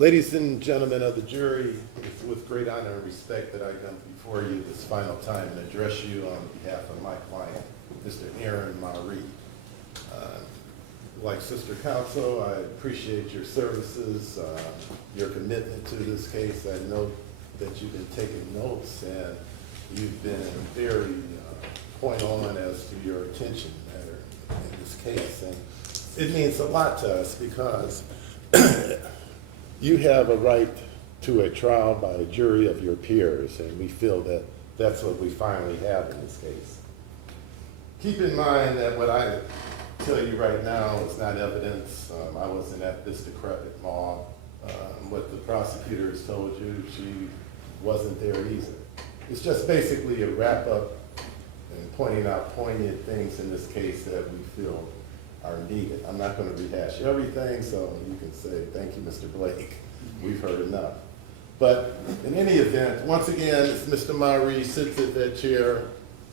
Ladies and gentlemen of the jury, it's with great honor and respect that I come before you this final time and address you on behalf of my client, Mr. Aaron Marie. Like Sister Counsel, I appreciate your services, your commitment to this case. I know that you've been taking notes and you've been very point on as to your attention matter in this case. And it means a lot to us because you have a right to a trial by a jury of your peers, and we feel that that's what we finally have in this case. Keep in mind that what I tell you right now is not evidence. I wasn't at this decrepit mall. What the prosecutor has told you, she wasn't there either. It's just basically a wrap-up and pointing out poignant things in this case that we feel are needed. I'm not going to rehash everything, so you can say, thank you, Mr. Blake. We've heard enough. But in any event, once again, as Mr. Marie sits at that chair,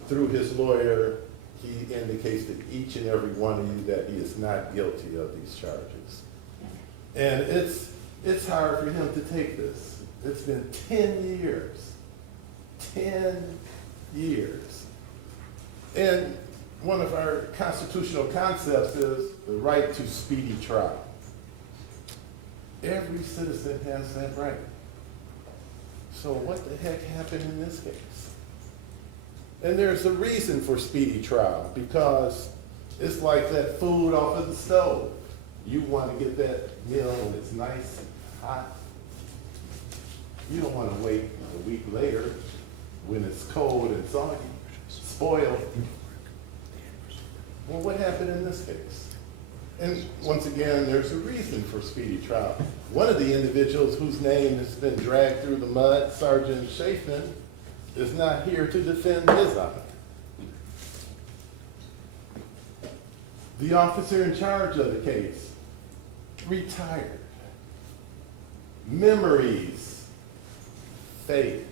through his lawyer, he indicates to each and every one of you that he is not guilty of these charges. And it's hard for him to take this. It's been 10 years. 10 years. And one of our constitutional concepts is the right to speedy trial. Every citizen has that right. So what the heck happened in this case? And there's a reason for speedy trial, because it's like that food off of the stove. You want to get that meal when it's nice and hot. You don't want to wait a week later when it's cold and soggy, spoiled. Well, what happened in this case? And once again, there's a reason for speedy trial. One of the individuals whose name has been dragged through the mud, Sergeant Chafin, is not here to defend his honor. The officer in charge of the case retired. Memories fade.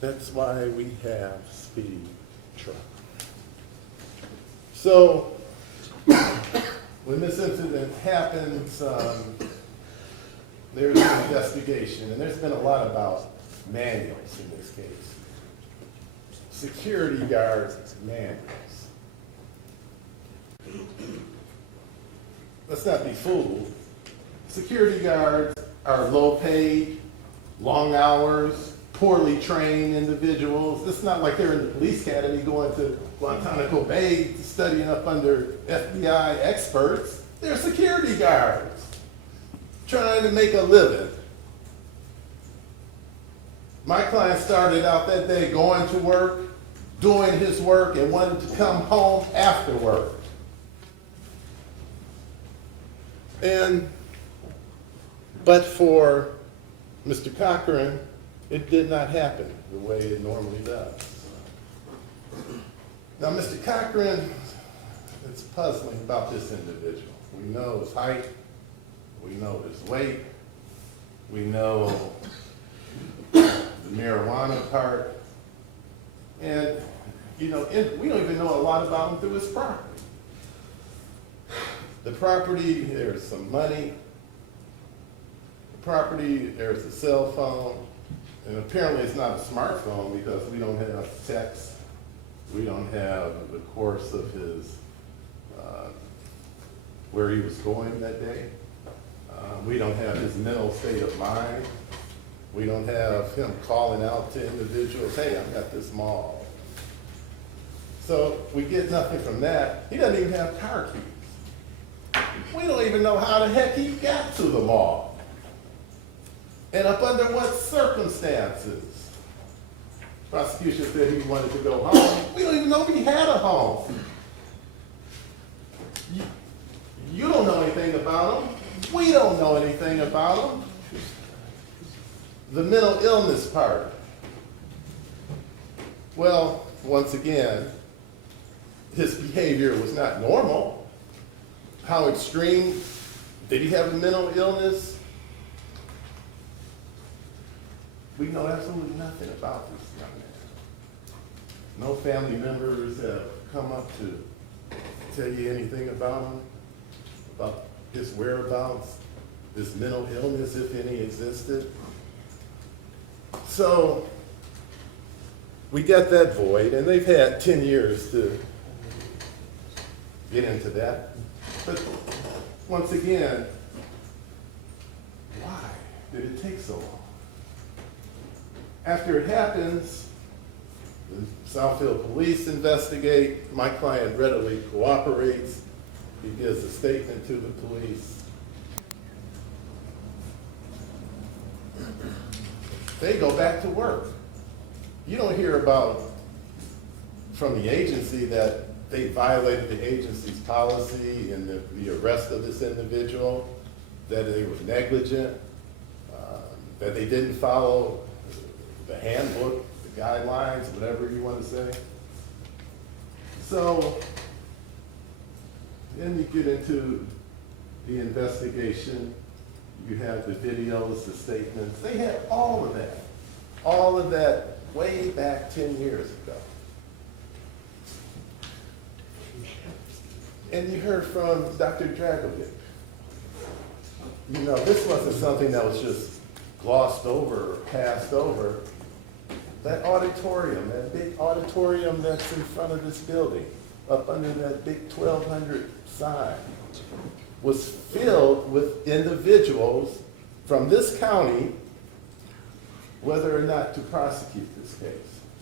That's why we have speedy trial. So, when this incident happens, there's an investigation, and there's been a lot about manuals in this case. Security guards manuals. Let's not be fooled. Security guards are low paid, long hours, poorly trained individuals. It's not like they're in the police academy going to Guantanamo Bay studying up under FBI experts. They're security guards trying to make a living. My client started out that day going to work, doing his work, and wanted to come home after work. But for Mr. Cochran, it did not happen the way it normally does. Now, Mr. Cochran, it's puzzling about this individual. We know his height, we know his weight, we know the marijuana part, and we don't even know a lot about him through his property. The property, there's some money. The property, there's a cell phone. And apparently it's not a smartphone because we don't have text. We don't have the course of his, where he was going that day. We don't have his mental state of mind. We don't have him calling out to individuals, hey, I've got this mall. So we get nothing from that. He doesn't even have car keys. We don't even know how the heck he got to the mall. And up under what circumstances? Prosecution said he wanted to go home. We don't even know if he had a home. You don't know anything about him. We don't know anything about him. The mental illness part. Well, once again, his behavior was not normal. How extreme? Did he have a mental illness? We know absolutely nothing about this young man. No family members have come up to tell you anything about him, about his whereabouts. this mental illness, if any, existed. So we got that void, and they've had 10 years to get into that. But once again, why did it take so long? After it happens, the Southfield police investigate. My client readily cooperates. He gives a statement to the police. They go back to work. You don't hear about from the agency that they violated the agency's policy and the arrest of this individual, that they were negligent, that they didn't follow the handbook, the guidelines, whatever you want to say. So then you get into the investigation. You have the videos, the statements. They had all of that way back 10 years ago. And you heard from Dr. Dragovic. You know, this wasn't something that was just glossed over or passed over. That auditorium, that big auditorium that's in front of this building, up under that big 1200 sign, was filled with individuals from this county, whether or not to prosecute this case.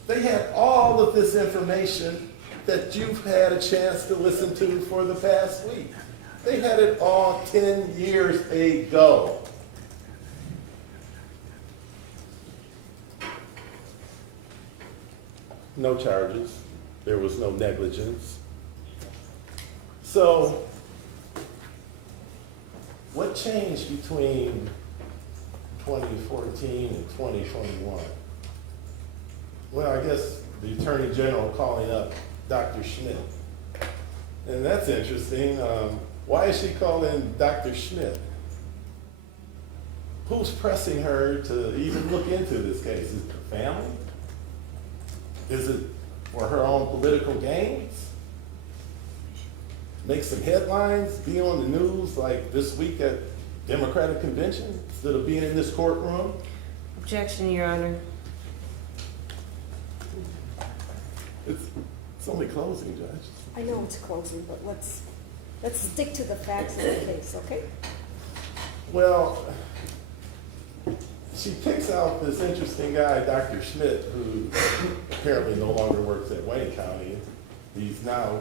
They had all of this information that you've had a chance to listen to for the past week. They had it all 10 years ago. No charges. There was no negligence. So, what changed between 2014 and 2021? Well, I guess the Attorney General calling up Dr. Schmidt. And that's interesting. Why is she calling Dr. Schmidt? Who's pressing her to even look into this case? Is it her family? Is it for her own political gains? Make some headlines, be on the news like this week at Democratic Convention instead of being in this courtroom? Objection, Your Honor. It's only closing, Judge. I know it's closing, but let's stick to the facts of the case, okay? Well, she picks out this interesting guy, Dr. Schmidt, who apparently no longer works at Wayne County. He's now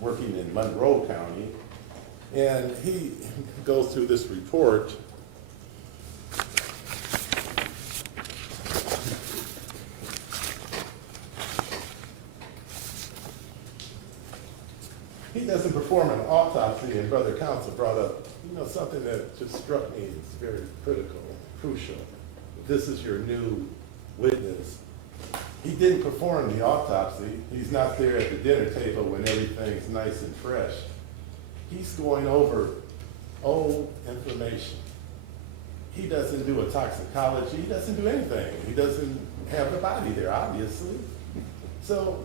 working in Monroe County. And he goes through this report. He doesn't perform an autopsy, and Brother Counsel brought up, something that just struck me as very critical, crucial. This is your new witness. He didn't perform the autopsy. He's not there at the dinner table when everything's nice and fresh. He's going over old information. He doesn't do a toxicology. He doesn't do anything. He doesn't have the body there, obviously. So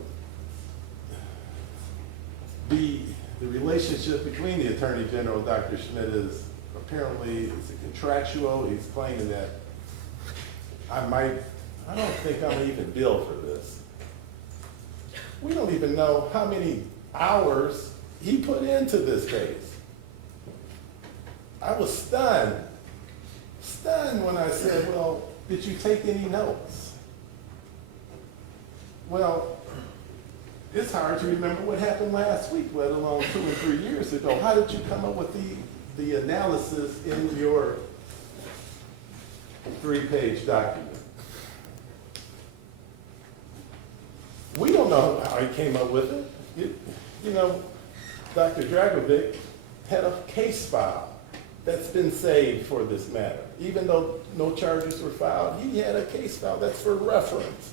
the relationship between the Attorney General, Dr. Schmidt, is apparently it's a contractual. He's claiming that I don't think I'm gonna even bill for this. We don't even know how many hours he put into this case. I was stunned when I said, well, did you take any notes? Well, it's hard to remember what happened last week, let alone 2 and 3 years ago. How did you come up with the analysis in your 3-page document? We don't know how he came up with it. Dr. Dragovic had a case file that's been saved for this matter. Even though no charges were filed, he had a case file that's for reference.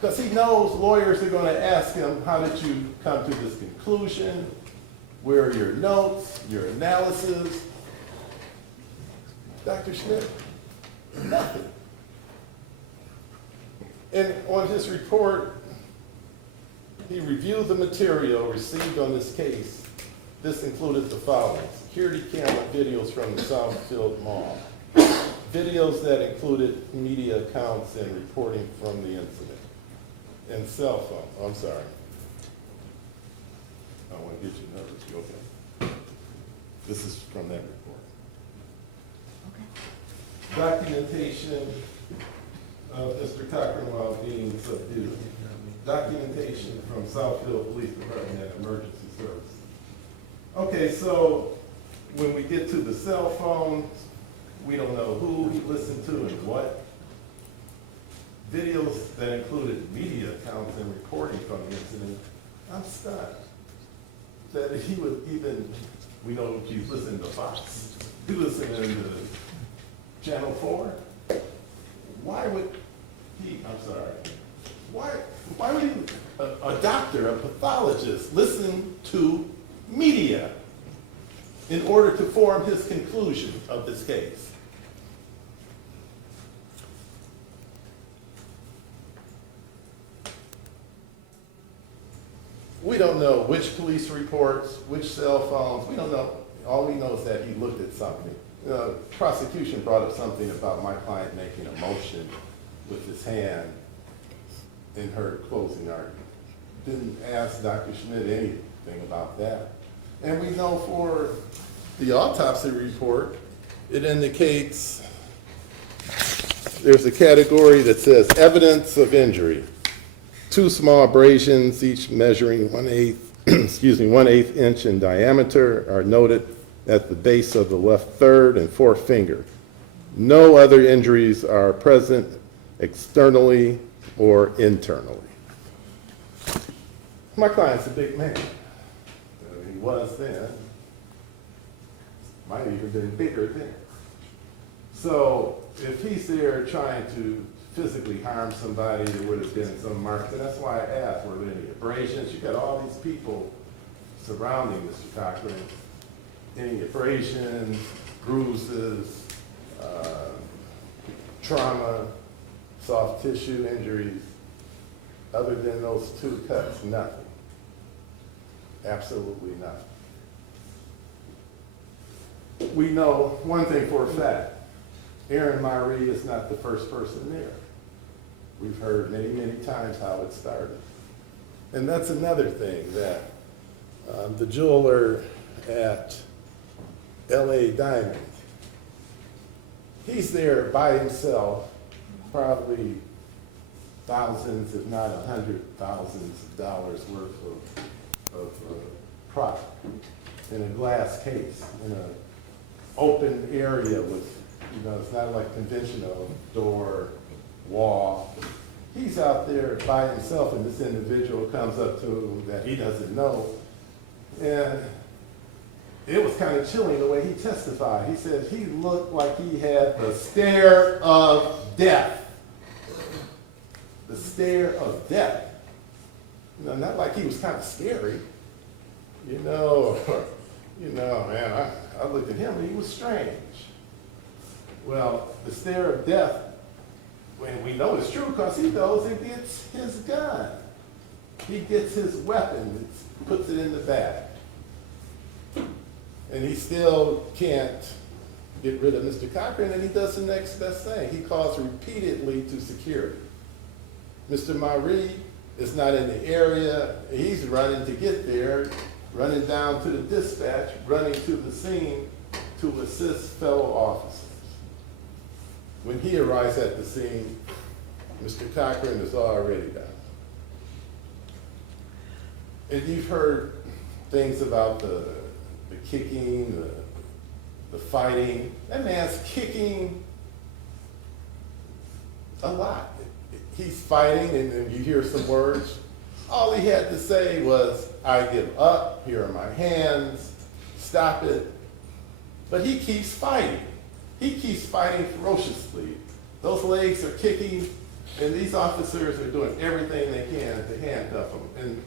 Because he knows lawyers are going to ask him, how did you come to this conclusion? Where are your notes, your analysis? Dr. Schmidt, nothing. And on his report, he reviewed the material received on this case This included the following: security camera videos from the Southfield Mall, videos that included media accounts and reporting from the incident, and cell phone. I'm sorry. I want to get you nervous. You okay? This is from that report. Documentation of Mr. Cochran while being subdued. Documentation from Southfield Police Department and Emergency Services. Okay, so when we get to the cell phones, we don't know who he listened to and what. Videos that included media accounts and reporting from the incident. I'm stunned that he would even, we know he's listening to Fox. He listening to Channel 4? Why would he, I'm sorry, why would he, a doctor, a pathologist, listen to media in order to form his conclusion of this case? We don't know which police reports, which cell phones, we don't know. All we know is that he looked at something. Prosecution brought up something about my client making a motion with his hand in her closing argument. Didn't ask Dr. Schmidt anything about that. And we know for the autopsy report, it indicates there's a category that says evidence of injury. 2 small abrasions, each measuring 1/8, excuse me, 1/8 inch in diameter, are noted at the base of the left third and fourth finger. No other injuries are present externally or internally. My client's a big man. He was then. Might even been bigger then. So if he's there trying to physically harm somebody, there would have been some marks. And that's why I asked, were there any abrasions? You got all these people surrounding Mr. Cochran. Any abrasions, bruises, trauma, soft tissue injuries, other than those 2 cuts, nothing. Absolutely nothing. We know one thing for a fact. Aaron Myrie is not the first person there. We've heard many, many times how it started. And that's another thing, that the jeweler at LA Diamond, he's there by himself, probably thousands, if not $100,000 worth of product in a glass case, in an open area with, it's not like conventional door, wall. He's out there by himself, and this individual comes up to him that he doesn't know. And it was kind of chilling the way he testified. He said he looked like he had the stare of death. The stare of death. Not like he was kind of scary. Man, I looked at him and he was strange. Well, the stare of death, when we know it's true, because he goes and gets his gun. He gets his weapon, puts it in the bag. And he still can't get rid of Mr. Cochran, and he does the next best thing. He calls repeatedly to security. Mr. Myrie is not in the area. He's running to get there, running down to the dispatch, running to the scene to assist fellow officers. When he arrives at the scene, Mr. Cochran is already down. And you've heard things about the kicking, the fighting. That man's kicking a lot. He's fighting, and then you hear some words. All he had to say was, "I give up, here are my hands, stop it." But he keeps fighting. He keeps fighting ferociously. Those legs are kicking, and these officers are doing everything they can to handcuff him. And,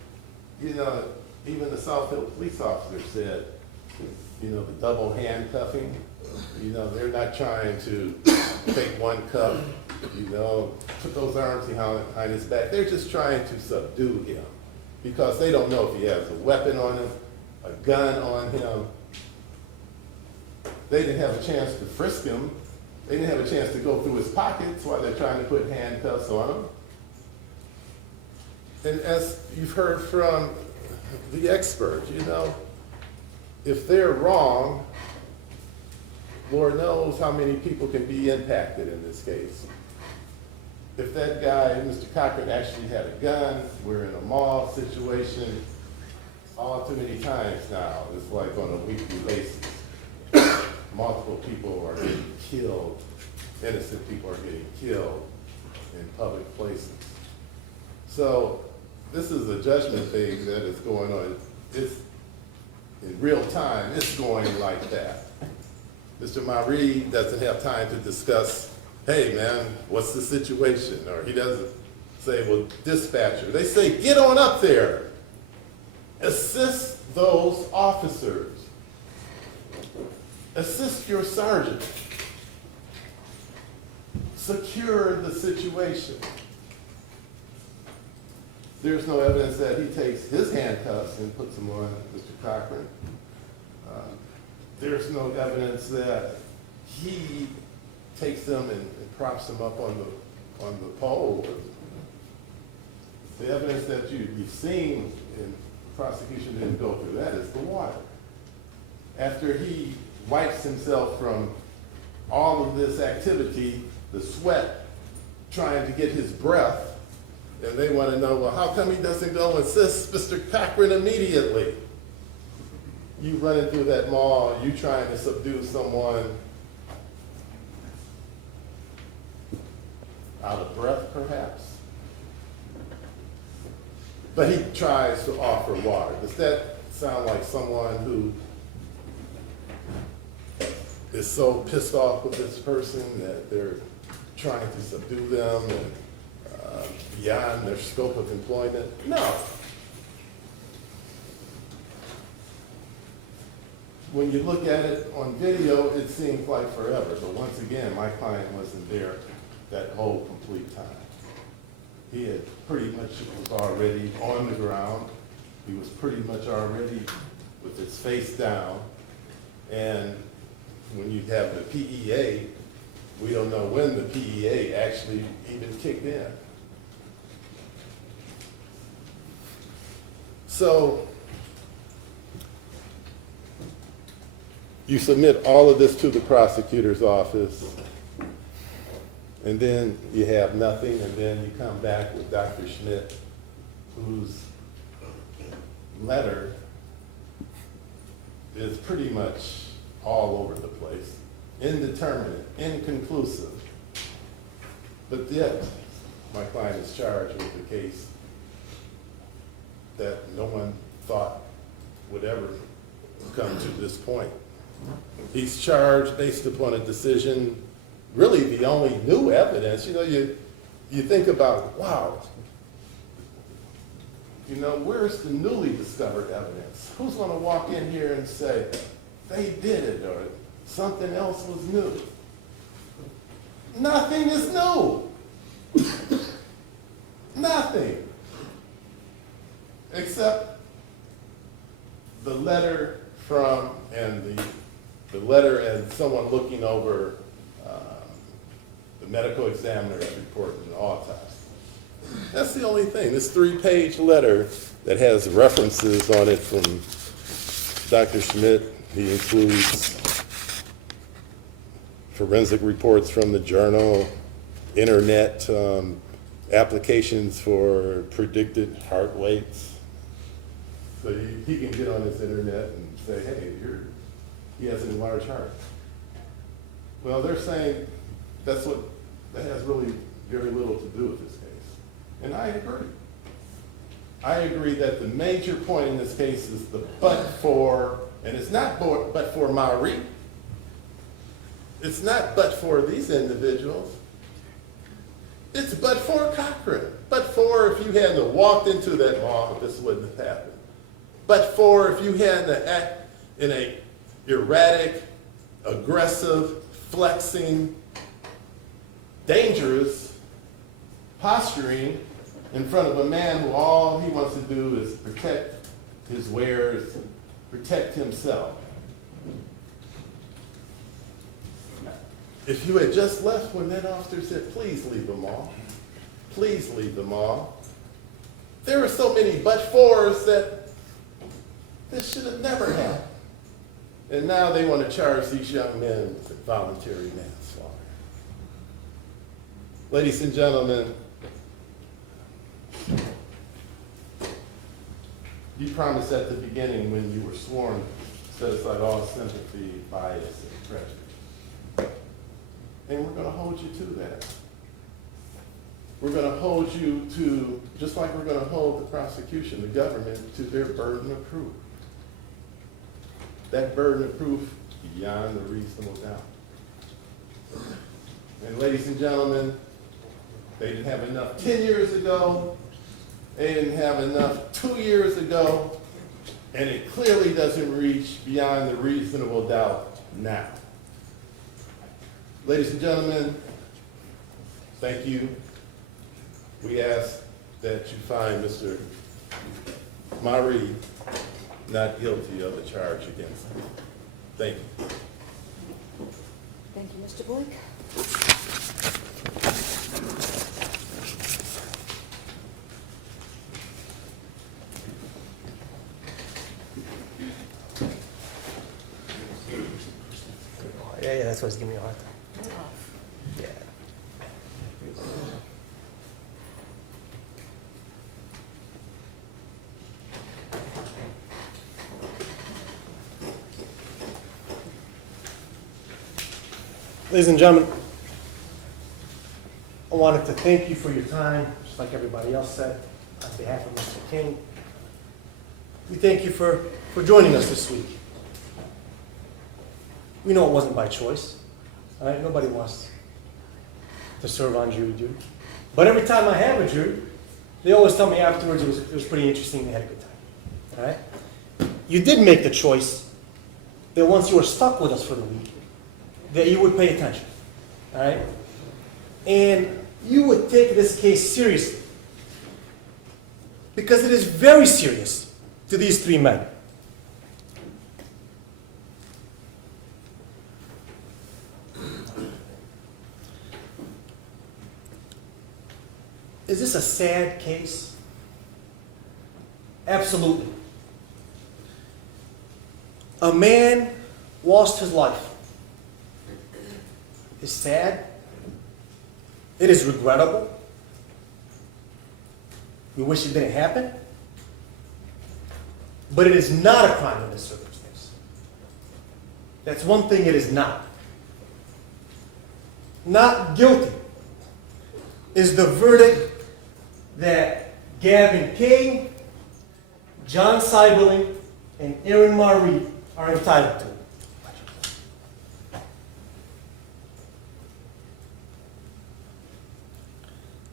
even the Southfield police officer said, the double handcuffing, they're not trying to take one cuff, put those arms behind his back. They're just trying to subdue him because they don't know if he has a weapon on him. a gun on him. They didn't have a chance to frisk him. They didn't have a chance to go through his pockets while they're trying to put handcuffs on him. And as you've heard from the expert, if they're wrong, Lord knows how many people can be impacted in this case. If that guy, Mr. Cochran, actually had a gun, we're in a mall situation all too many times now. It's like on a weekly basis. Multiple people are getting killed, innocent people are getting killed in public places. So this is a judgment thing that is going on. It's in real time, it's going like that. Mr. Marie doesn't have time to discuss, hey man, what's the situation? Or he doesn't say, well, dispatcher. They say, get on up there. Assist those officers. Assist your sergeant. Secure the situation. There's no evidence that he takes his handcuffs and puts them on Mr. Cochran. There's no evidence that he takes them and props them up on the pole. The evidence that you've seen in prosecution didn't go through that is the water. After he wipes himself from all of this activity, the sweat, trying to get his breath, and they want to know, well, how come he doesn't go assist Mr. Cochran immediately? You running through that mall, you trying to subdue someone out of breath, perhaps? But he tries to offer water. Does that sound like someone who is so pissed off with this person that they're trying to subdue them and beyond their scope of employment? No. When you look at it on video, it seems like forever. But once again, my client wasn't there that whole complete time. He had pretty much was already on the ground. He was pretty much already with his face down. And when you have the PEA, we don't know when the PEA actually even kicked in. So you submit all of this to the prosecutor's office, and then you have nothing, and then you come back with Dr. Schmidt, whose letter is pretty much all over the place, indeterminate, inconclusive. But yet, my client is charged with a case that no one thought would ever come to this point. He's charged based upon a decision, really the only new evidence. You think about, wow, where's the newly discovered evidence? Who's going to walk in here and say, they did it, or something else was new? Nothing is new. Nothing. Except the letter from, and the letter and someone looking over the medical examiner's report and the autopsy. That's the only thing. This 3-page letter that has references on it from Dr. Schmidt. He includes forensic reports from the journal, internet applications for predicted heart rates. So he can get on his internet and say, hey, he has an enlarged heart. Well, they're saying that has really very little to do with this case. And I agree. I agree that the major point in this case is the but for, and it's not but for Marie. It's not but for these individuals. It's but for Cochran. But for if you hadn't walked into that mall, this wouldn't have happened. But for if you hadn't act in a erratic, aggressive, flexing, dangerous posturing in front of a man who all he wants to do is protect his wares, protect himself. If you had just left when that officer said, please leave them all, please leave them all, there are so many but-fors that this should have never happened. And now they want to charge these young men with voluntary manslaughter. Ladies and gentlemen, you promised at the beginning when you were sworn to set aside all sympathy, bias, and prejudice. And we're going to hold you to that. We're going to hold you to, just like we're going to hold the prosecution, the government, to their burden of proof. That burden of proof beyond a reasonable doubt. And ladies and gentlemen, they didn't have enough 10 years ago, they didn't have enough 2 years ago, and it clearly doesn't reach beyond the reasonable doubt now. Ladies and gentlemen, thank you. We ask that you find Mr. Mari not guilty of the charge against him. Thank you. Thank you, Mr. Blake. Yeah, that's what's giving me a hard time. Yeah. Ladies and gentlemen, I wanted to thank you for your time, just like everybody else said, on behalf of Mr. King. We thank you for joining us this week. We know it wasn't by choice. All right? Nobody wants to serve on jury duty. But every time I have a jury, they always tell me afterwards it was pretty interesting, they had a good time. All right? You did make the choice that once you were stuck with us for the week, that you would pay attention. All right? And you would take this case seriously. Because it is very serious to these three men. Is this a sad case? Absolutely. A man lost his life. It's sad. It is regrettable. We wish it didn't happen. But it is not a crime in this circumstance. That's one thing it is not. Not guilty is the verdict that Gavin King, John Seiberling, and Aaron Marie are entitled to.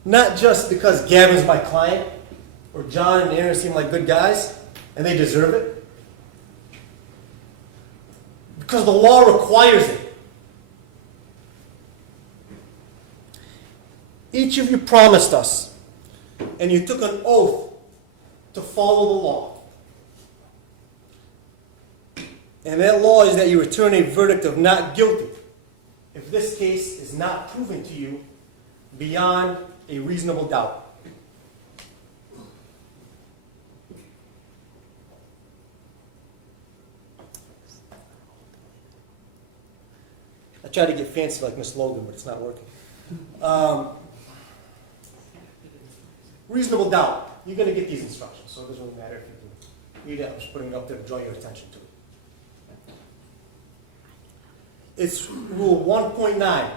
Not just because Gavin's my client, or John and Aaron seem like good guys, and they deserve it. Because the law requires it. Each of you promised us, and you took an oath to follow the law. And that law is that you return a verdict of not guilty if this case is not proven to you beyond a reasonable doubt. I try to get fancy like Miss Logan, but it's not working. Reasonable doubt. You're going to get these instructions, so it doesn't really matter if you can read it. I'm just putting it up there to draw your attention to it. It's Rule 1.9.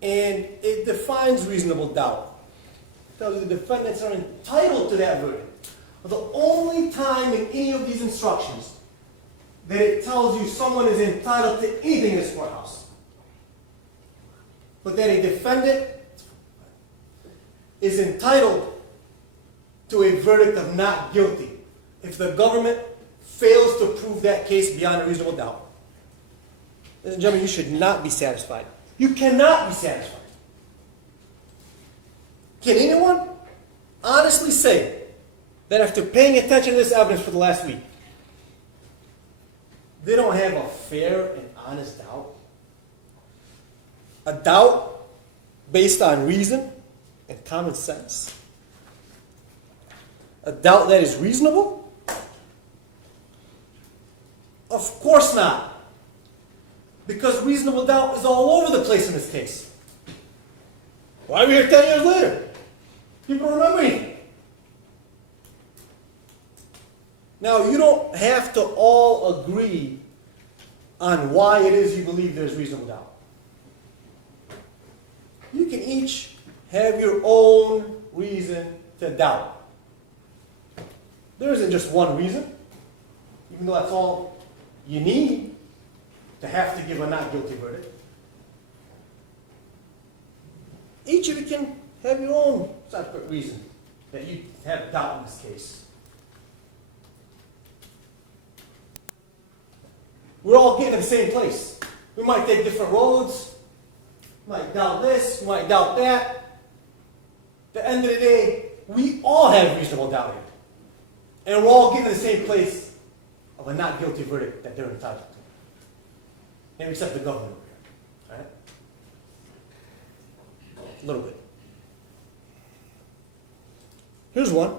And it defines reasonable doubt. It tells you the defendants are entitled to that verdict. But the only time in any of these instructions that it tells you someone is entitled to anything in this courthouse, but that a defendant is entitled to a verdict of not guilty if the government fails to prove that case beyond a reasonable doubt. Ladies and gentlemen, you should not be satisfied. You cannot be satisfied. Can anyone honestly say that after paying attention to this evidence for the last week, they don't have a fair and honest doubt? A doubt based on reason and common sense? A doubt that is reasonable? Of course not. Because reasonable doubt is all over the place in this case. Why are we here 10 years later? People don't remember anything. Now, you don't have to all agree on why it is you believe there's reasonable doubt. You can each have your own reason to doubt. There isn't just one reason, even though that's all you need to have to give a not guilty verdict. Each of you can have your own separate reason that you have doubt in this case. We're all getting to the same place. We might take different roads. We might doubt this, we might doubt that. At the end of the day, we all have reasonable doubt here. And we're all getting to the same place of a not guilty verdict that they're entitled to. Maybe except the government over here. Right? A little bit. Here's one.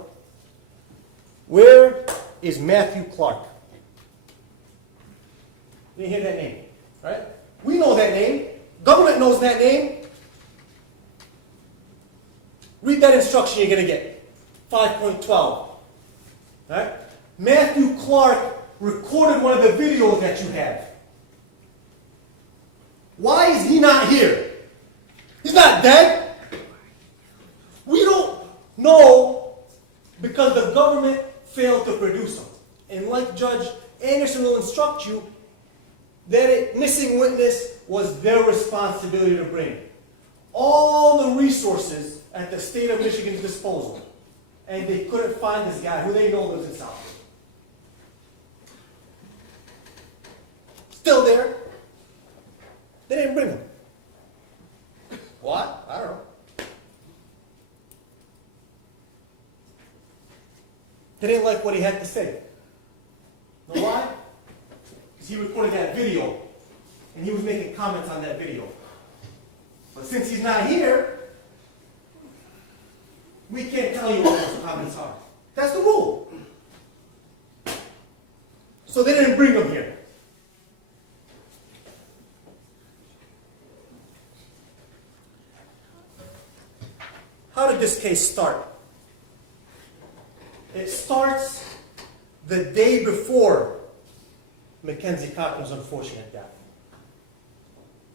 Where is Matthew Clark? You didn't hear that name, right? We know that name. Government knows that name. Read that instruction you're going to get. 5.12. Right? Matthew Clark recorded one of the videos that you have. Why is he not here? He's not dead. We don't know because the government failed to produce him. And like Judge Anderson will instruct you, that a missing witness was their responsibility to bring. All the resources at the state of Michigan's disposal. And they couldn't find this guy who they know lives in South. Still there. They didn't bring him. What? I don't know. They didn't like what he had to say. Know why? Because he recorded that video, and he was making comments on that video. But since he's not here, we can't tell you what those comments are. That's the rule. So they didn't bring him here. How did this case start? It starts the day before McKenzie Cochran's unfortunate death.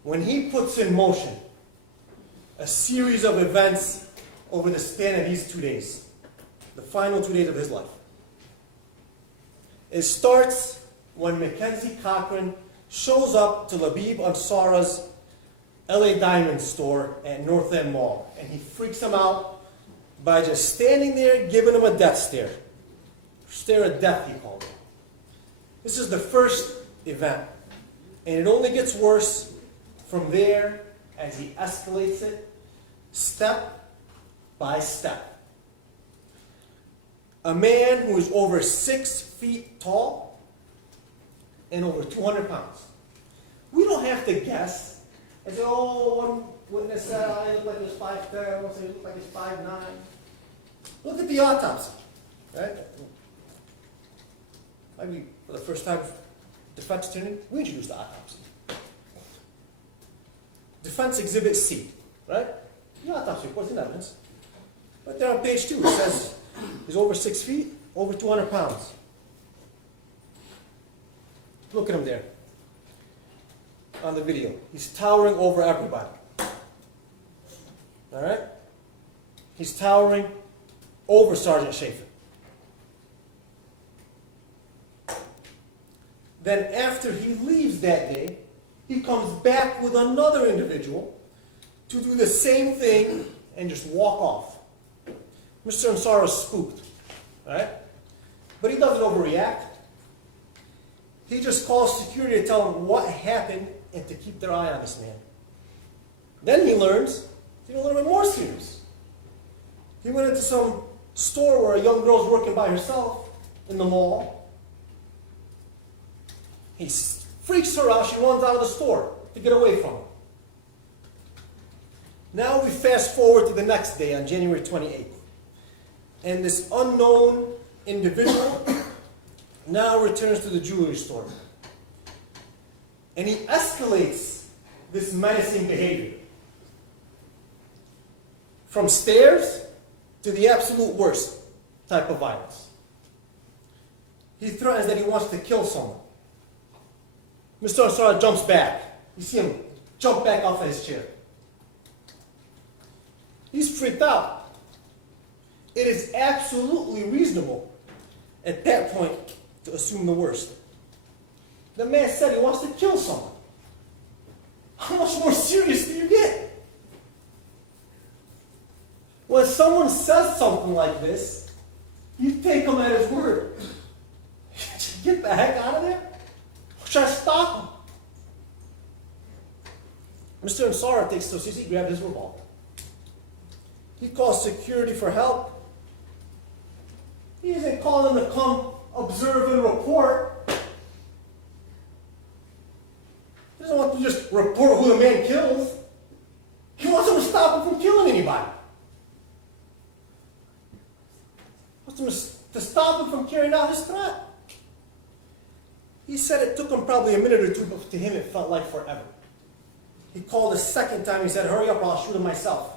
When he puts in motion a series of events over the span of these 2 days, the final 2 days of his life. It starts when McKenzie Cochran shows up to Labib Ansara's LA Diamond store at North End Mall, and he freaks him out by just standing there giving him a death stare. Stare of death, he called it. This is the first event, and it only gets worse from there as he escalates it step by step. A man who is over 6 feet tall and over 200 pounds. We don't have to guess and say, oh, one witness said I look like he was 5'10", one said he looked like he's 5'9". Look at the autopsy, right? Maybe for the first time, defense attorney, we introduced the autopsy. Defense Exhibit C, right? The autopsy report's in evidence. Right there on page 2, it says he's over 6 feet, over 200 pounds. Look at him there on the video. He's towering over everybody. All right? He's towering over Sergeant Schaefer. Then after he leaves that day, he comes back with another individual to do the same thing and just walk off. Mr. Ansara's spooked, right? But he doesn't overreact. He just calls security to tell him what happened and to keep their eye on this man. Then he learns he's a little bit more serious. He went into some store where a young girl's working by herself in the mall. He freaks her out. She runs out of the store to get away from him. Now we fast forward to the next day on January 28th. And this unknown individual now returns to the jewelry store. And he escalates this menacing behavior from stares to the absolute worst type of violence. He threatens that he wants to kill someone. Mr. Ansara jumps back. You see him jump back off of his chair. He's freaked out. It is absolutely reasonable at that point to assume the worst. The man said he wants to kill someone. How much more serious do you get? When someone says something like this, you take him at his word. Get the heck out of there. Try to stop him. Mr. Ansara takes so seriously, he grabbed his revolver. He calls security for help. He isn't calling them to come observe and report. He doesn't want to just report who the man kills. He wants them to stop him from killing anybody. He wants them to stop him from carrying out his threat. He said it took him probably a minute or two, but to him it felt like forever. He called a second time. He said, hurry up or I'll shoot him myself.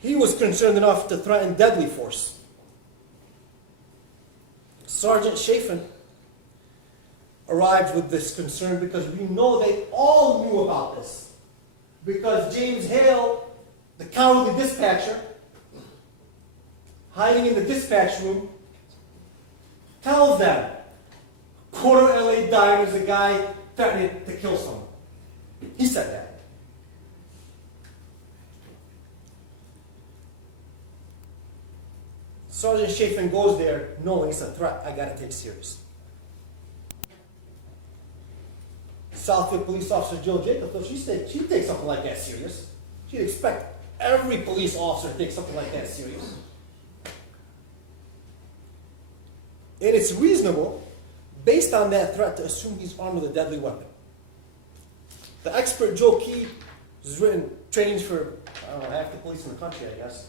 He was concerned enough to threaten deadly force. Sergeant Chafin arrived with this concern because we know they all knew about this. Because James Hale, the cowardly dispatcher, hiding in the dispatch room, tells them, Quarter LA Dime is a guy threatening to kill someone. He said that. Sergeant Chafin goes there knowing it's a threat I gotta take serious. Southfield Police Officer Jill Jacobs, though, she'd take something like that serious. She'd expect every police officer to take something like that serious. And it's reasonable, based on that threat, to assume he's armed with a deadly weapon. The expert Joe Key has written trainings for, I don't know, half the police in the country, I guess,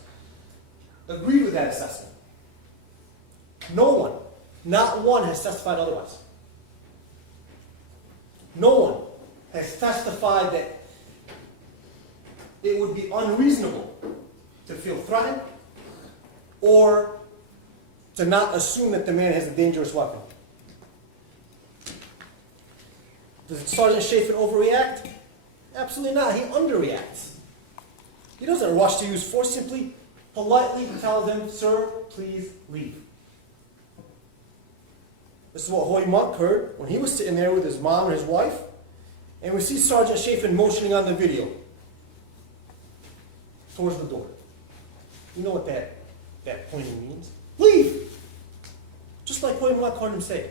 agreed with that assessment. No one, not one, has testified otherwise. No one has testified that it would be unreasonable to feel threatened or to not assume that the man has a dangerous weapon. Does Sergeant Chafin overreact? Absolutely not. He underreacts. He doesn't rush to use force, simply politely tells them, sir, please leave. This is what Hoy Monk heard when he was sitting there with his mom and his wife, and we see Sergeant Chafin motioning on the video towards the door. You know what that pointing means? Leave! Just like Hoy Monk heard him say.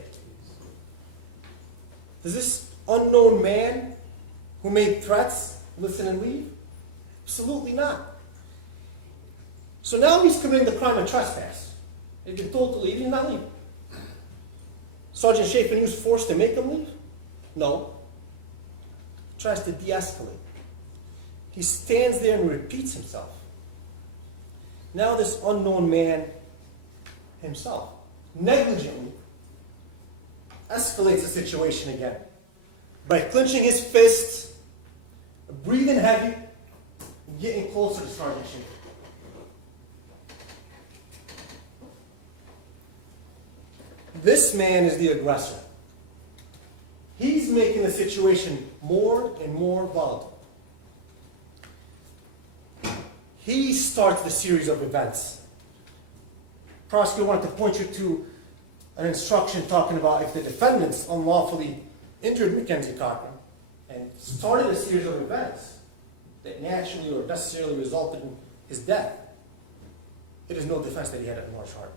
Does this unknown man who made threats listen and leave? Absolutely not. So now he's committing the crime of trespass. He's been told to leave, he's not leaving. Sergeant Chafin used force to make him leave? No. He tries to de-escalate. He stands there and repeats himself. Now this unknown man himself negligently escalates the situation again by clenching his fists, breathing heavy, and getting closer to Sergeant Chafin. This man is the aggressor. He's making the situation more and more volatile. He starts the series of events. Prosecutor wanted to point you to an instruction talking about if the defendants unlawfully injured McKenzie Cochran and started a series of events that naturally or necessarily resulted in his death, it is no defense that he had an enlarged heart.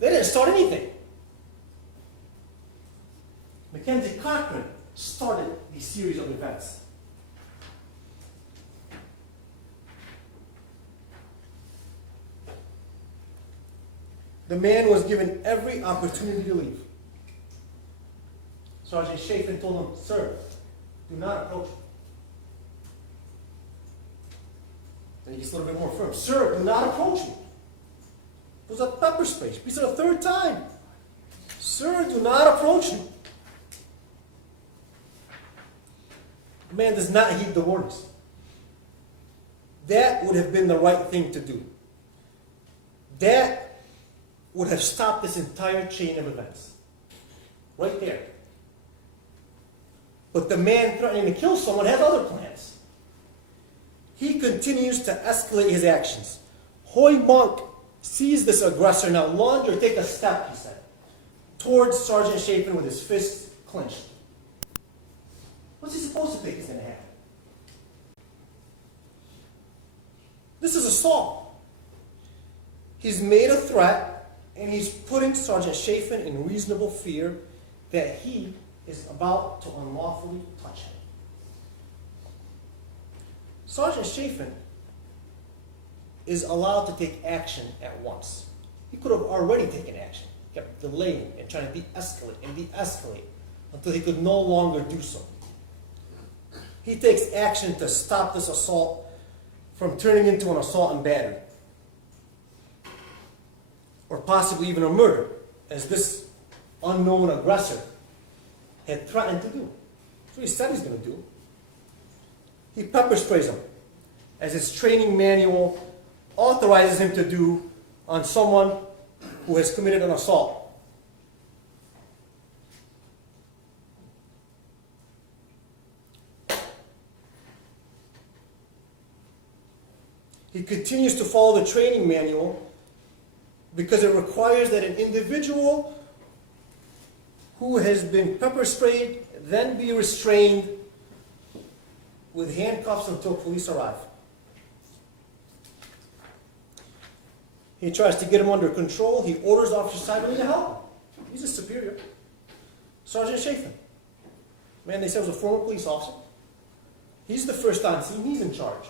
They didn't start anything. McKenzie Cochran started the series of events. The man was given every opportunity to leave. Sergeant Chafin told him, "Sir, do not approach me." Then he gets a little bit more firm. "Sir, do not approach me." It was a pepper spray. He said a third time, "Sir, do not approach me." The man does not heed the warnings. That would have been the right thing to do. That would have stopped this entire chain of events. Right there. But the man threatening to kill someone has other plans. He continues to escalate his actions. Hoy Monk sees this aggressor now lunge or take a step, he said, towards Sergeant Chafin with his fists clenched. What's he supposed to think is going to happen? This is assault. He's made a threat, and he's putting Sergeant Chafin in reasonable fear that he is about to unlawfully touch him. Sergeant Chafin is allowed to take action at once. He could have already taken action. He kept delaying and trying to de-escalate until he could no longer do so. He takes action to stop this assault from turning into an assault and battery, or possibly even a murder, as this unknown aggressor had threatened to do. That's what he said he's going to do. He pepper sprays him, as his training manual authorizes him to do on someone who has committed an assault. He continues to follow the training manual because it requires that an individual who has been pepper sprayed then be restrained with handcuffs until police arrive. He tries to get him under control. He orders Officer Seidel to help him. He's a superior. Sergeant Chafin, man, they said was a former police officer. He's the first on scene. He's in charge.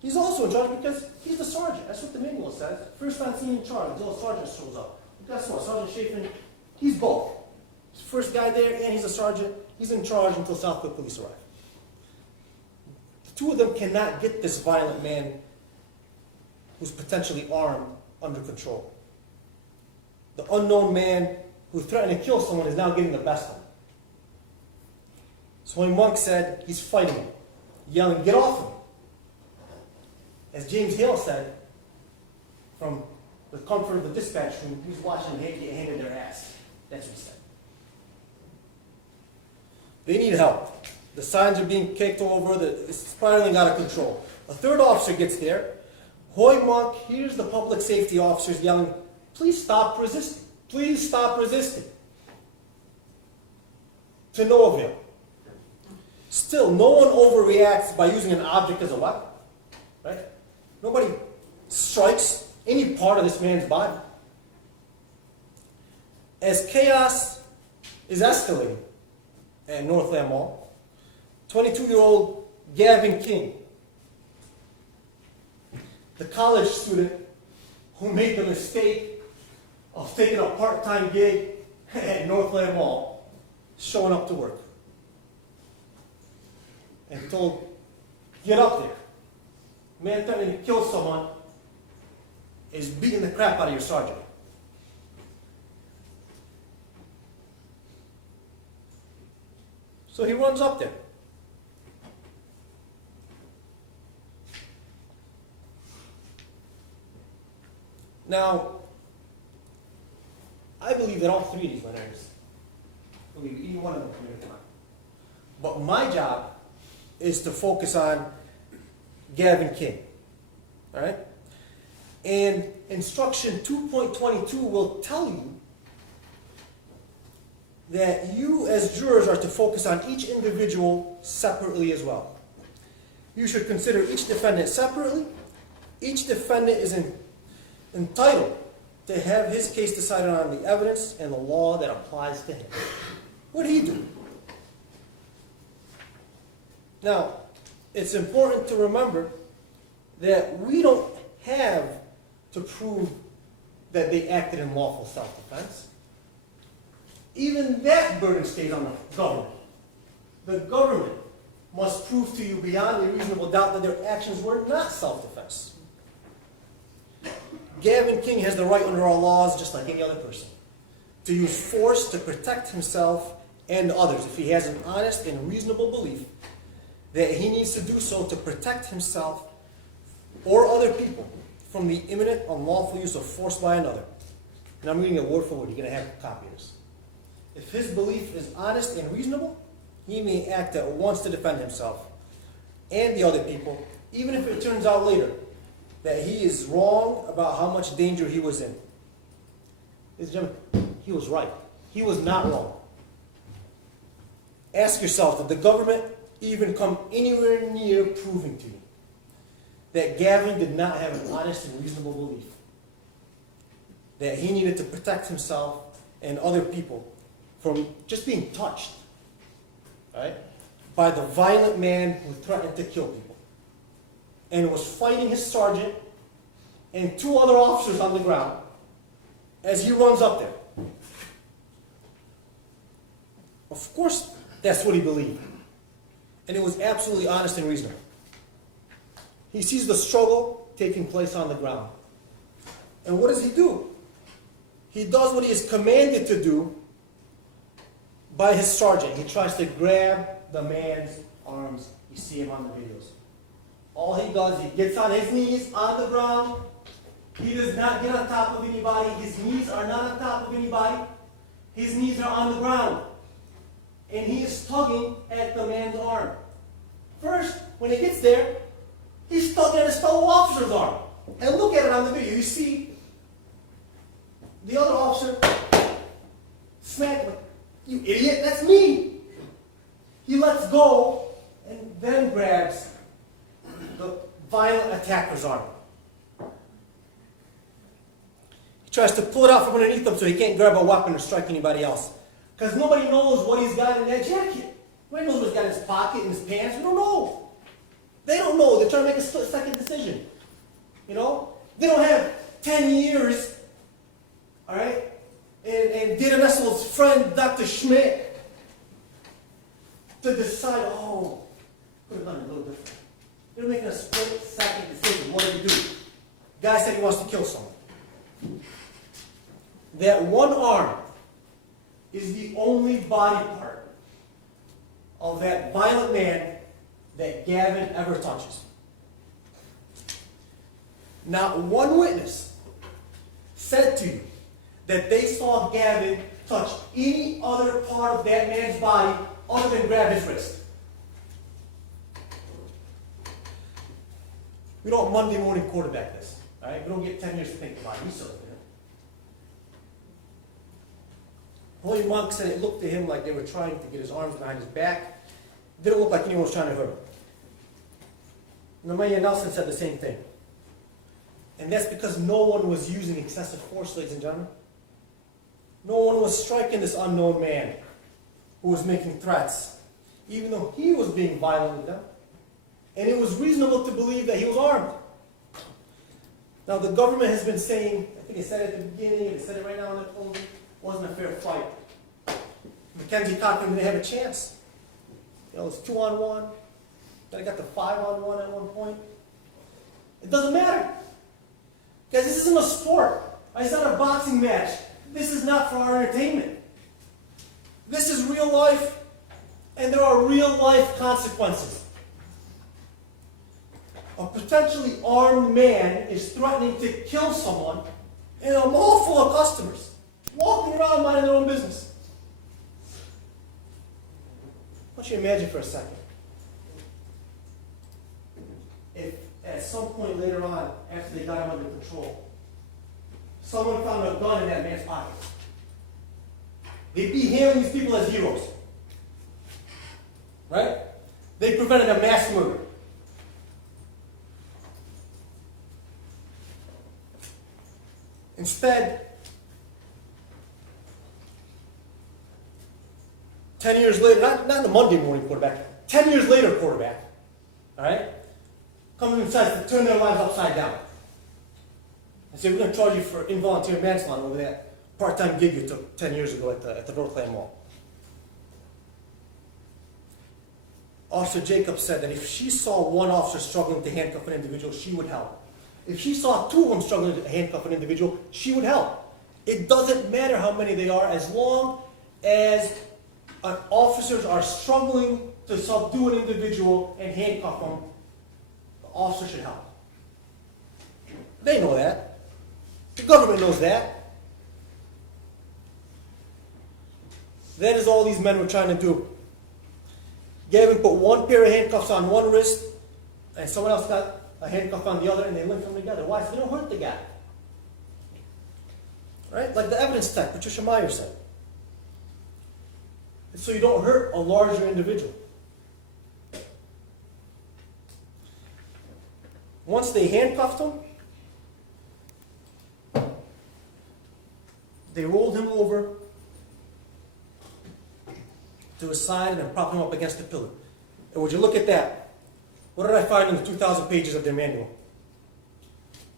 He's also in charge because he's the sergeant. That's what the manual says. First on scene in charge until a sergeant shows up. But guess what? Sergeant Chafin, he's both. He's the first guy there and he's a sergeant. He's in charge until Southwood police arrive. The two of them cannot get this violent man who's potentially armed under control. The unknown man who threatened to kill someone is now getting the best of him. So when Monk said he's fighting him, yelling, "Get off him!" As James Hale said, from the comfort of the dispatch room, he was watching them get handed their ass. That's what he said. They need help. The signs are being kicked over. It's spiraling out of control. A third officer gets there. Hoy Monk hears the public safety officers yelling, "Please stop resisting. Please stop resisting." To no avail. Still, no one overreacts by using an object as a weapon. Right? Nobody strikes any part of this man's body. As chaos is escalating at Northland Mall, 22-year-old Gavin King, the college student who made the mistake of taking a part-time gig at Northland Mall, showing up to work, and told, "Get up there. Man threatening to kill someone is beating the crap out of your sergeant." So he runs up there. Now, I believe that all three of these letters, I believe either one of them committed a crime. But my job is to focus on Gavin King. All right? And instruction 2.22 will tell you that you as jurors are to focus on each individual separately as well. You should consider each defendant separately. Each defendant is entitled to have his case decided on the evidence and the law that applies to him. What did he do? Now, it's important to remember that we don't have to prove that they acted in lawful self-defense, even that burden stays on the government. The government must prove to you beyond a reasonable doubt that their actions were not self-defense. Gavin King has the right under our laws, just like any other person, to use force to protect himself and others if he has an honest and reasonable belief that he needs to do so to protect himself or other people from the imminent unlawful use of force by another. And I'm reading it word for word. You're going to have a copy of this. If his belief is honest and reasonable, he may act at once to defend himself and the other people, even if it turns out later that he is wrong about how much danger he was in. Ladies and gentlemen, he was right. He was not wrong. Ask yourself, did the government even come anywhere near proving to you that Gavin did not have an honest and reasonable belief that he needed to protect himself and other people from just being touched, right, by the violent man who threatened to kill people and was fighting his sergeant and two other officers on the ground as he runs up there? Of course, that's what he believed. And it was absolutely honest and reasonable. He sees the struggle taking place on the ground. And what does he do? He does what he is commanded to do by his sergeant. He tries to grab the man's arms. You see him on the videos. All he does, he gets on his knees on the ground. He does not get on top of anybody. His knees are not on top of anybody. His knees are on the ground. And he is tugging at the man's arm. First, when he gets there, he's tugging at his fellow officer's arm. And look at it on the video. You see the other officer smack him. You idiot, that's me. He lets go and then grabs the violent attacker's arm. He tries to pull it out from underneath him so he can't grab a weapon or strike anybody else. Because nobody knows what he's got in that jacket. Nobody knows what he's got in his pocket, in his pants. We don't know. They don't know. They're trying to make a split-second decision. You know? They don't have 10 years, all right? And Dana Nestle's friend, Dr. Schmidt, to decide, oh, could have done it a little different. They're making a split-second decision. What do you do? Guy said he wants to kill someone. That one arm is the only body part of that violent man that Gavin ever touches. Not one witness said to you that they saw Gavin touch any other part of that man's body other than grab his wrist. We don't Monday morning quarterback this. All right? We don't get 10 years to think about it. You saw it. Holy Monk said it looked to him like they were trying to get his arms behind his back. It didn't look like anyone was trying to hurt him. Nemanja Nelson said the same thing. And that's because no one was using excessive force, ladies and gentlemen. No one was striking this unknown man who was making threats, even though he was being violent with them. And it was reasonable to believe that he was armed. Now, the government has been saying, I think they said it at the beginning, they said it right now in the closing, wasn't a fair fight. McKenzie Cochran didn't have a chance. You know, it was 2-on-1. Then I got to 5-on-1 at one point. It doesn't matter. Guys, this isn't a sport. It's not a boxing match. This is not for our entertainment. This is real life, and there are real life consequences. A potentially armed man is threatening to kill someone in a mall full of customers, walking around minding their own business. I want you to imagine for a second. If at some point later on, after they got him under control, someone found a gun in that man's pocket, they'd be hailing these people as heroes. Right? They prevented a mass murder. Instead, 10 years later, not the Monday morning quarterback, 10 years later quarterback, all right, comes and decides to turn their lives upside down. and say, we're going to charge you for involuntary manslaughter over that part-time gig you took 10 years ago at the Northland Mall. Officer Jacobs said that if she saw one officer struggling to handcuff an individual, she would help. If she saw two of them struggling to handcuff an individual, she would help. It doesn't matter how many they are, as long as officers are struggling to subdue an individual and handcuff them, the officer should help. They know that. The government knows that. That is all these men were trying to do. Gavin put one pair of handcuffs on one wrist, and someone else got a handcuff on the other, and they linked them together. Why? So they don't hurt the guy. Right? Like the evidence tech, Patricia Meyer said. So you don't hurt a larger individual. Once they handcuffed him, they rolled him over to his side and then propped him up against the pillar. And would you look at that? What did I find in the 2,000 pages of their manual?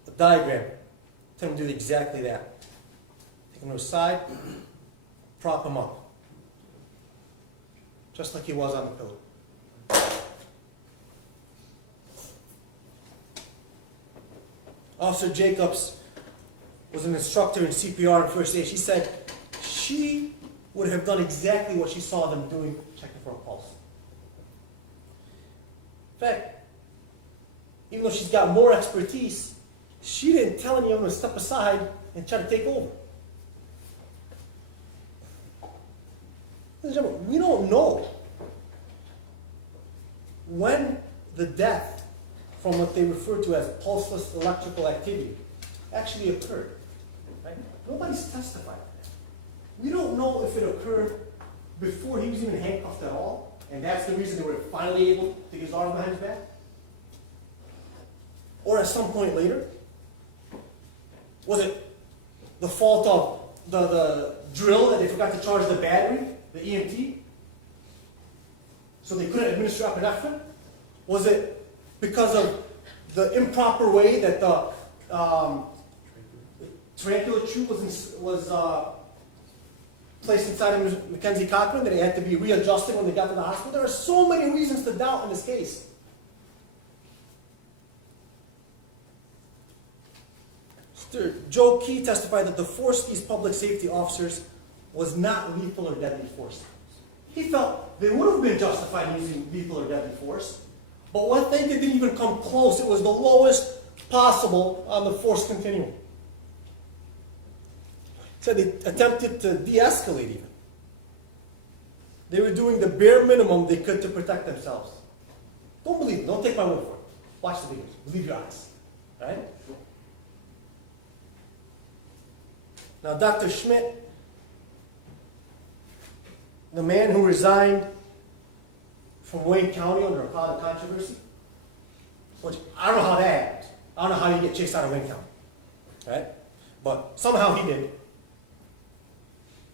A diagram. Tell him to do exactly that. Take him to his side, prop him up. Just like he was on the pillar. Officer Jacobs was an instructor in CPR and first aid. She said she would have done exactly what she saw them doing, checking for a pulse. In fact, even though she's got more expertise, she didn't tell anyone to step aside and try to take over. Ladies and gentlemen, we don't know when the death from what they refer to as pulseless electrical activity actually occurred. Right? Nobody's testified to that. We don't know if it occurred before he was even handcuffed at all, and that's the reason they were finally able to get his arm behind his back, or at some point later. Was it the fault of the drill that they forgot to charge the battery, the EMT, so they couldn't administer epinephrine? Was it because of the improper way that the tarantula tube was placed inside of McKenzie Cochran, that it had to be readjusted when they got to the hospital? There are so many reasons to doubt in this case. Mr. Joe Key testified that the force these public safety officers was not lethal or deadly force. He felt they would have been justified in using lethal or deadly force, but what they didn't even come close. It was the lowest possible on the force continuum. Said they attempted to de-escalate even. They were doing the bare minimum they could to protect themselves. Don't believe it. Don't take my word for it. Watch the videos. Believe your eyes. Right? Now, Dr. Schmidt, the man who resigned from Wayne County under a cloud of controversy, which I don't know how that happened. I don't know how you get chased out of Wayne County. Right? But somehow he did.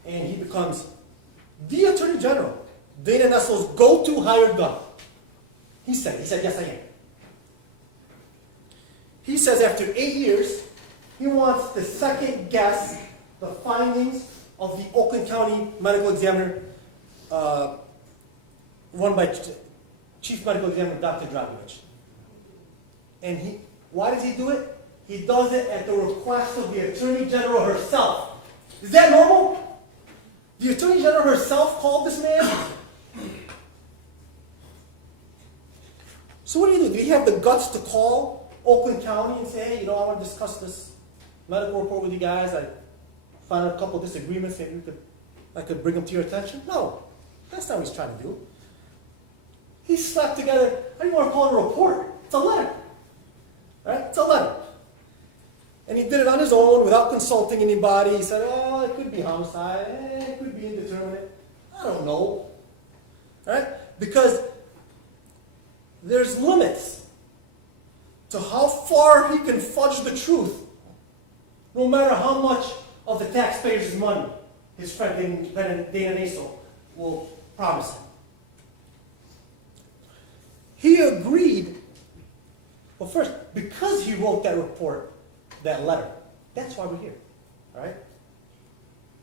And he becomes the Attorney General, Dana Nessler's go-to hired gun. He said, yes, I am. He says after 8 years, he wants to second guess the findings of the Oakland County Medical Examiner, run by Chief Medical Examiner Dr. Dragovich. And why does he do it? He does it at the request of the Attorney General herself. Is that normal? The Attorney General herself called this man? So what do? Do you have the guts to call Oakland County and say, hey, I want to discuss this medical report with you guys. I found a couple of disagreements. Maybe I could bring them to your attention? No, that's not what he's trying to do. He slapped together, I don't want to call it a report. It's a letter. Right? It's a letter. And he did it on his own without consulting anybody. He said, oh, it could be homicide. It could be indeterminate. I don't know. Right? Because there's limits to how far he can fudge the truth, no matter how much of the taxpayers' money his friend Dana Nessler will promise him. He agreed, well, first, because he wrote that report, that letter, That's why we're here, all right?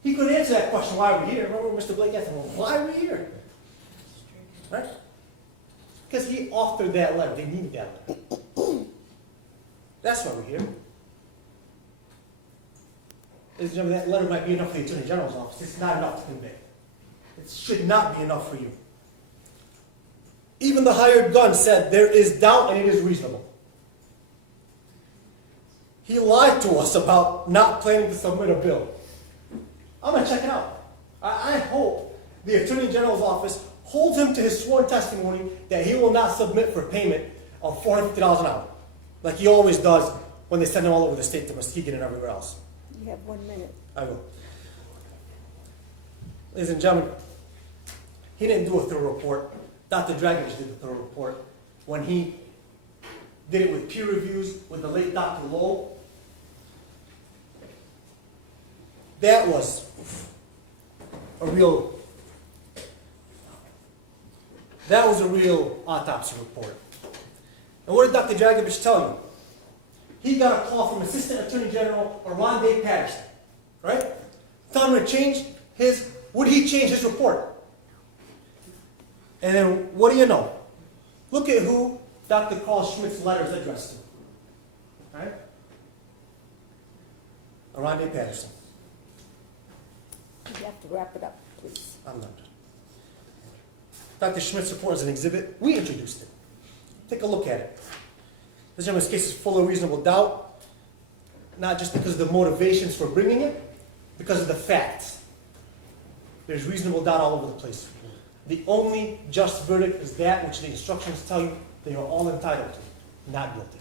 He could answer that question, why are we here? Remember Mr. Blake asked him, well, why are we here? Right? Because he authored that letter. They needed that letter. That's why we're here. Ladies and gentlemen, that letter might be enough for the Attorney General's office. It's not enough to convict. It should not be enough for you. Even the hired gun said there is doubt and it is reasonable. He lied to us about not planning to submit a bill. I'm going to check it out. I hope the Attorney General's office holds him to his sworn testimony that he will not submit for payment of $450 an hour, like he always does when they send him all over the state to Muskegon and everywhere else. You have 1 minute. I will. Ladies and gentlemen, he didn't do a thorough report. Dr. Dragovich did the thorough report. When he did it with peer reviews with the late Dr. Lowell, that was a real autopsy report. And what did Dr. Dragovich tell you? He got a call from Assistant Attorney General Arondé Patterson, right? Telling him to change would he change his report? And then what do you know? Look at who Dr. Carl Schmitt's letter is addressed to, right? Arondé Patterson. You have to wrap it up, please. I'm not. Dr. Schmitt's report is an exhibit. We introduced it. Take a look at it. This gentleman's case is full of reasonable doubt, not just because of the motivations for bringing it, because of the facts. There's reasonable doubt all over the place. The only just verdict is that which the instructions tell you they are all entitled to, not guilty.